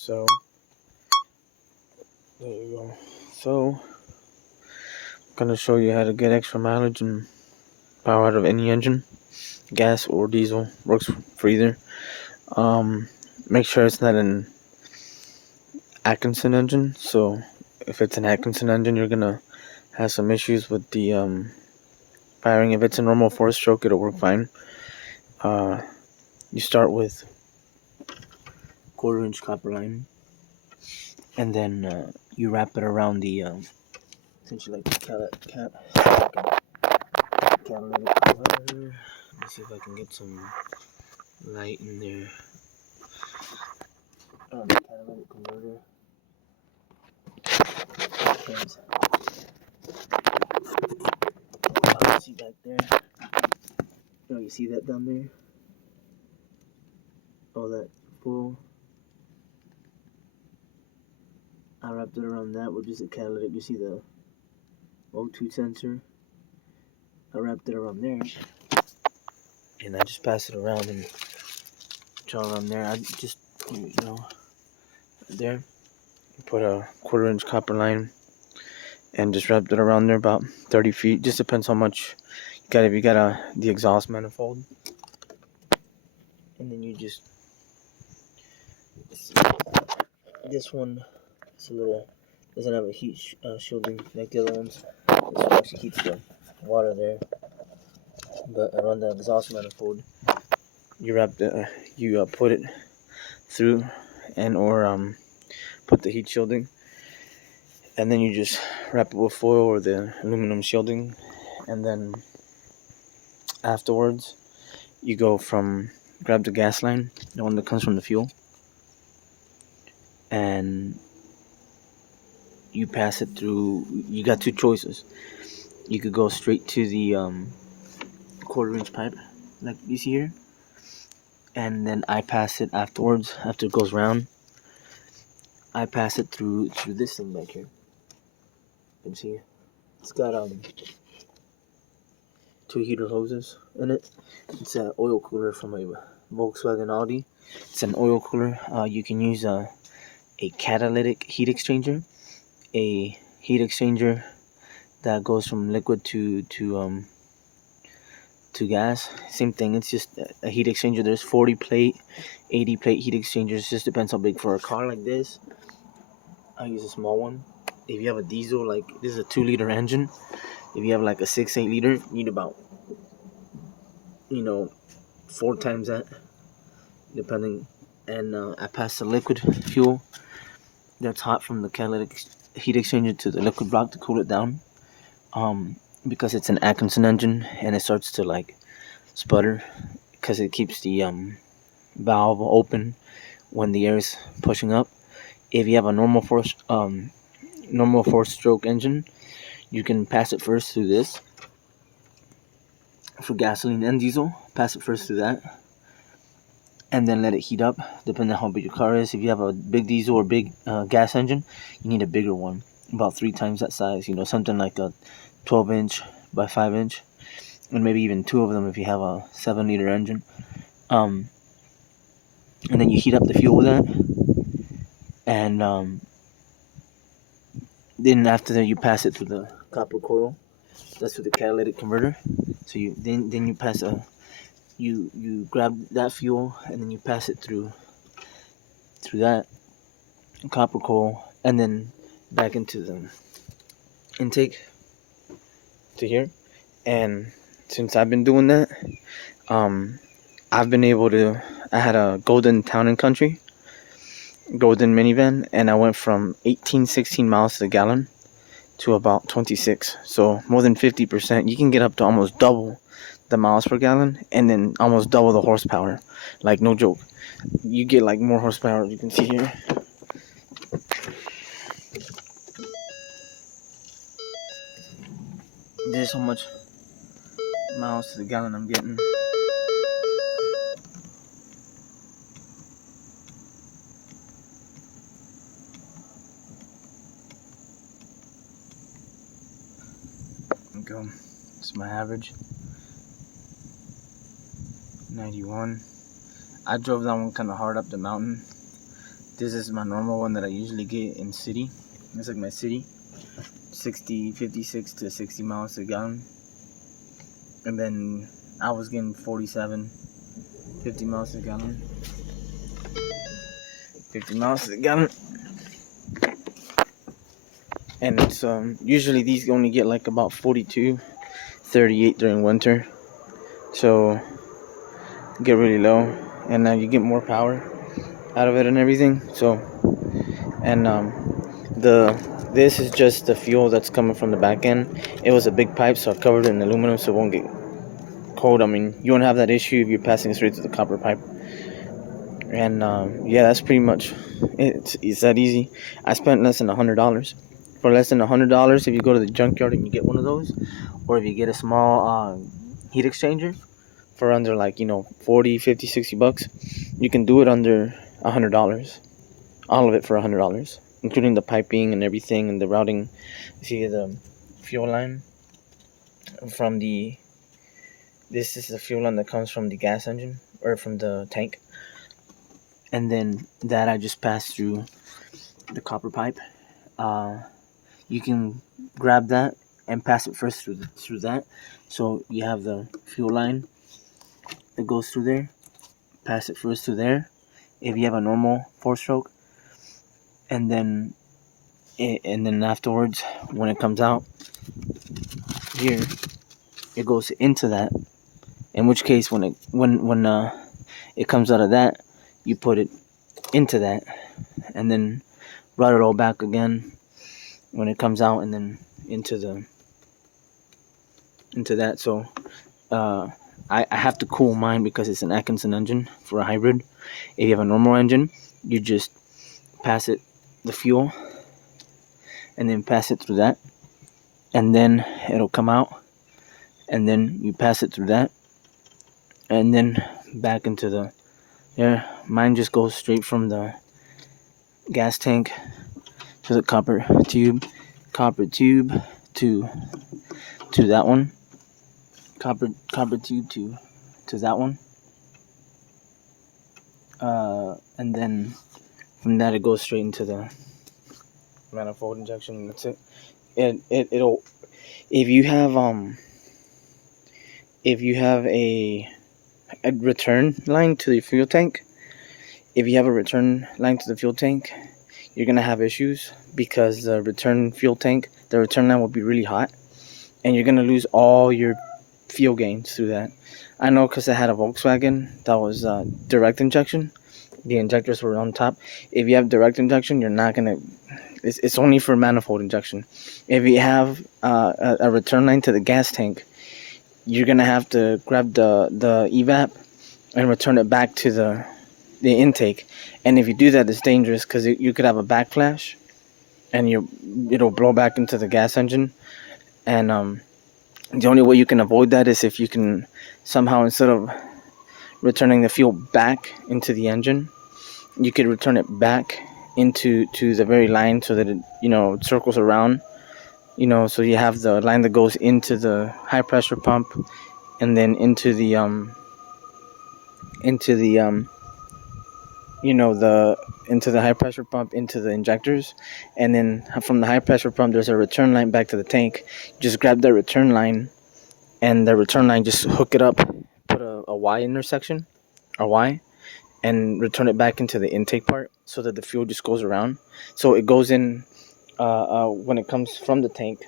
So there you go. So I'm gonna show you how to get extra mileage and power out of any engine, gas or diesel. Works for either. Make sure it's not an Atkinson engine. So if it's an Atkinson engine, you're gonna have some issues with the firing. If it's a normal 4-stroke, it'll work fine. You start with 1/4-inch copper line, and then you wrap it around the essentially like the catalytic converter. Let's see if I can get some light in there. The catalytic converter. See back there? Oh, you see that down there? Oh, that full. I wrapped it around that, which is a catalytic. You see the O2 sensor? I wrapped it around there, and I just pass it around and draw around there. I just, there, put a 1/4-inch copper line and just wrapped it around there about 30 feet. Just depends how much you got. If you got the exhaust manifold, and then you just, this one is a little, doesn't have a heat shielding like the other ones. This one actually keeps the water there. But around the exhaust manifold, you put it through and or put the heat shielding, and then you just wrap it with foil or the aluminum shielding, and then afterwards you grab the gas line, the one that comes from the fuel, and you pass it through. You got two choices. You could go straight to the 1/4-inch pipe like you see here, and then I pass it afterwards. After it goes round, I pass it through this thing back here. You can see it's got 2 heater hoses in it. It's an oil cooler from a Volkswagen Audi. It's an oil cooler. You can use a catalytic heat exchanger, a heat exchanger that goes from liquid to gas. Same thing. It's just a heat exchanger. There's 40 plate, 80 plate heat exchangers. Just depends how big. For a car like this, I use a small one. If you have a diesel, like this is a 2-liter engine. If you have like a 6-8 liter, you need about 4 times that, depending. And I pass the liquid fuel that's hot from the catalytic heat exchanger to the liquid block to cool it down. Because it's an Atkinson engine and it starts to like sputter because it keeps the valve open when the air is pushing up. If you have a normal 4-stroke engine, you can pass it first through this. For gasoline and diesel, pass it first through that, and then let it heat up, depending on how big your car is. If you have a big diesel or big gas engine, you need a bigger one, about 3 times that size. Something like a 12-inch by 5-inch, and maybe even 2 of them if you have a 7-liter engine. And then you heat up the fuel with that, and then after that you pass it through the copper coil. That's through the catalytic converter. So you pass you grab that fuel and then you pass it through that copper coil, and then back into the intake to here. And since I've been doing that, I've been able to. I had a golden town and country golden minivan, and I went from 16 miles to the gallon to about 26. So more than 50%. You can get up to almost double the miles per gallon, and then almost double the horsepower. Like, no joke. You get like more horsepower, you can see here. There's how much miles to the gallon I'm getting. There we go. It's my average. 91. I drove that one kind of hard up the mountain This is my normal one that I usually get in city. It's like my city, 56 to 60 miles a gallon. And then I was getting 47, 50 miles a gallon. 50 miles a gallon. And it's usually these only get like about 42, 38 during winter. So get really low, and you get more power out of it and everything. So, and this is just the fuel that's coming from the back end. It was a big pipe, so I covered it in aluminum so it won't get cold. I mean, you won't have that issue if you're passing straight to the copper pipe. And yeah, that's pretty much it. It's that easy. I spent less than $100. For less than $100, if you go to the junkyard and you get one of those, or if you get a small heat exchanger for under like 40, 50, 60 bucks, you can do it under $100. All of it for $100, including the piping and everything and the routing. See the fuel line from the. This is the fuel line that comes from the gas engine or from the tank, and then that I just passed through the copper pipe. You can grab that and pass it first through that. So you have the fuel line that goes through there. Pass it first through there. If you have a normal 4-stroke, and then afterwards, when it comes out here, it goes into that. In which case, when it comes out of that, you put it into that, and then route it all back again when it comes out, and then into that. So I have to cool mine because it's an Atkinson engine for a hybrid. If you have a normal engine, you just pass it the fuel and then pass it through that, and then it'll come out, and then you pass it through that, and then back into the there. Mine just goes straight from the gas tank to the copper tube to that one, copper tube to that one, and then from that it goes straight into the manifold injection, and that's it. It'll if you have a return line to the fuel tank. If you have a return line to the fuel tank, you're gonna have issues because the return line will be really hot, and you're gonna lose all your fuel gains through that. I know because I had a Volkswagen that was direct injection. The injectors were on top. If you have direct injection, you're not gonna. It's only for manifold injection. If you have a return line to the gas tank, you're gonna have to grab the evap and return it back to the intake. And if you do that, it's dangerous because you could have a backflash, and it'll blow back into the gas engine. And the only way you can avoid that is if you can somehow, instead of returning the fuel back into the engine, you could return it back into the very line so that it circles around. So you have the line that goes into the high pressure pump, and then into the high pressure pump into the injectors, and then from the high pressure pump there's a return line back to the tank. Just grab that return line, and the return line just hook it up, put a Y intersection, a Y, and return it back into the intake part so that the fuel just goes around. So it goes in when it comes from the tank,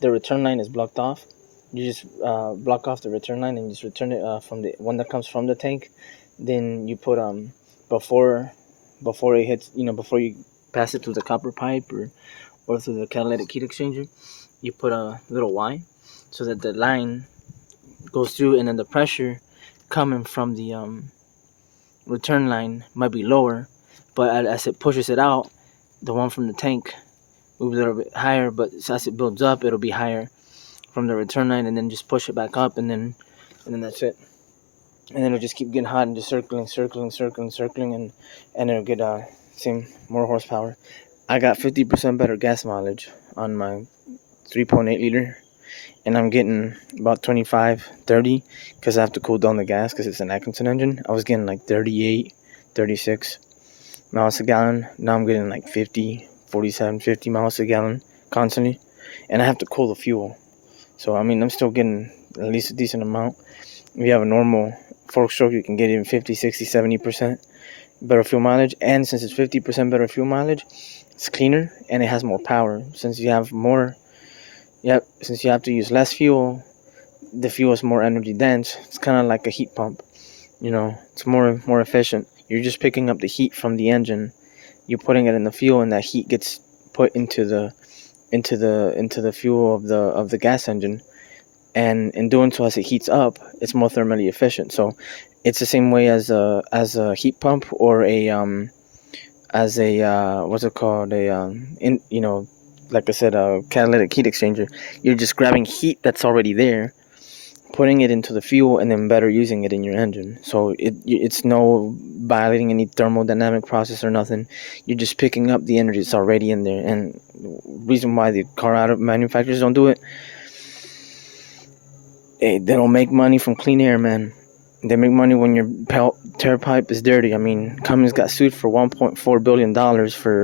the return line is blocked off. You just block off the return line and just return it from the one that comes from the tank. Then you put before it hits, before you pass it through the copper pipe or through the catalytic heat exchanger, you put a little Y so that the line goes through, and then the pressure coming from the return line might be lower, but as it pushes it out, the one from the tank will be a little bit higher, but as it builds up, it'll be higher from the return line, and then just push it back up, and then that's it. And then it'll just keep getting hot and just circling, and it'll get more horsepower. I got 50% better gas mileage on my 3.8 liter, and I'm getting about 25, 30, because I have to cool down the gas because it's an Atkinson engine. I was getting like 38, 36, miles a gallon. Now I'm getting like 50, 47, 50 miles a gallon constantly. And I have to cool the fuel. So, I mean, I'm still getting at least a decent amount. If you have a normal 4-stroke, you can get even 50, 60, 70% better fuel mileage. And since it's 50% better fuel mileage, it's cleaner and it has more power. Since you have since you have to use less fuel, the fuel is more energy dense. It's kind of like a heat pump. It's more efficient. You're just picking up the heat from the engine, you're putting it in the fuel, and that heat gets put into the fuel of the gas engine, and in doing so, as it heats up, it's more thermally efficient. So it's the same way as a heat pump, or as a what's it called, like I said, a catalytic heat exchanger. You're just grabbing heat that's already there, putting it into the fuel, and then better using it in your engine. So it's no violating any thermodynamic process or nothing. You're just picking up the energy that's already in there. And reason why the car manufacturers don't do it, they don't make money from clean air, man. They make money when your tailpipe is dirty. I mean, Cummins got sued for $1.4 billion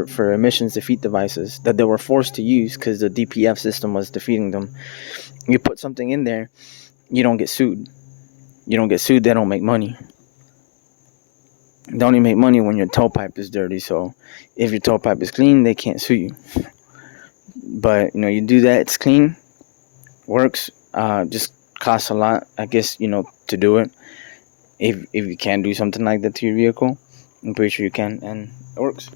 for emissions defeat devices that they were forced to use because the DPF system was defeating them. You put something in there, you don't get sued. They don't make money. They only make money when your tailpipe is dirty. So if your tailpipe is clean, they can't sue you. But you do that, it's clean, works. Just costs a lot, I guess, to do it. If you can do something like that to your vehicle, I'm pretty sure you can, and it works.